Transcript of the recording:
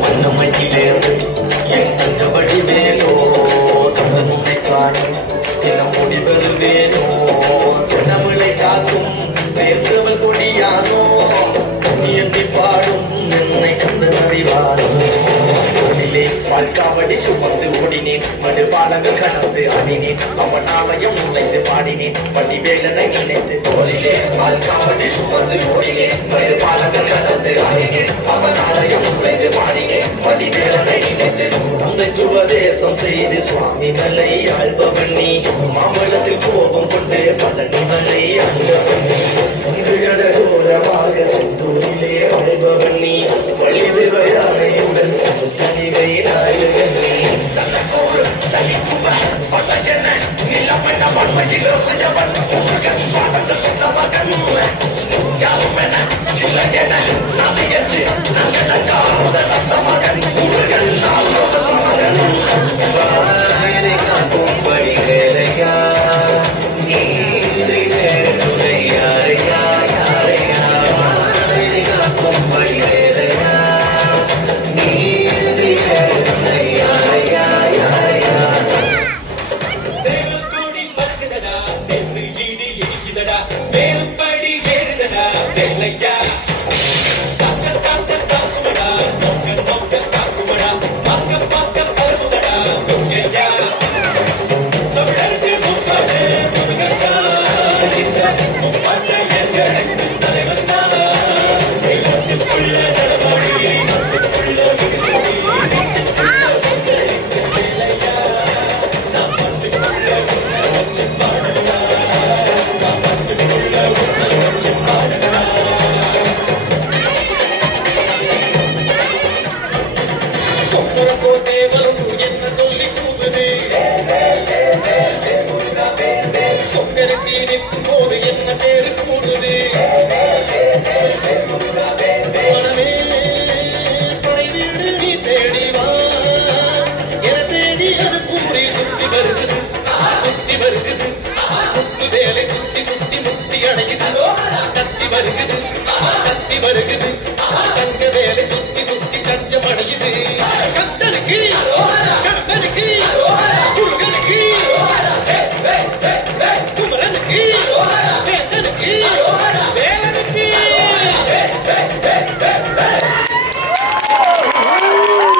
மண்ணுமையிலேறு என் கண்டபடி வேலோ தமிழ்முனை காணும் தினம் முடிவெறுவேனோ சின்னமிழை காக்கும் பேசுவல் கொடியானோ எண்ணி பாடும் என்னை கண்டு அறிவானோ வாழ்க்காவடி சுமந்து ஓடினேன் மடுபாலங்கள் கடந்து ஆடினேன் அவன் ஆலயம் நுழைந்து பாடினேன் படி வேலனை நினைத்து தோழிலே வாழ்க்காவடி சுமந்து ஓடினேன் மடுபாலங்கள் கடந்து ஆடினேன் அவன் ஆலயம் நுழைந்து பாடினேன் படி வேலனை நினைத்து தந்தைக்கு உபதேசம் செய்து சுவாமி மலை ஆழ்பவன் நீ மாமலத்தில் கோபம் கொண்டு பழனி மலை ஆழ்பவன் நீ கடகோரமாக செந்தூரிலே ஆழ்பவன் நீ வழிவிரையானையுடன் தனிவை நாயகன் நீ கத்தி வருகுது தங்க வேலை சுத்தி சுத்தி கஞ்சம் அடையுது கத்தருக்கு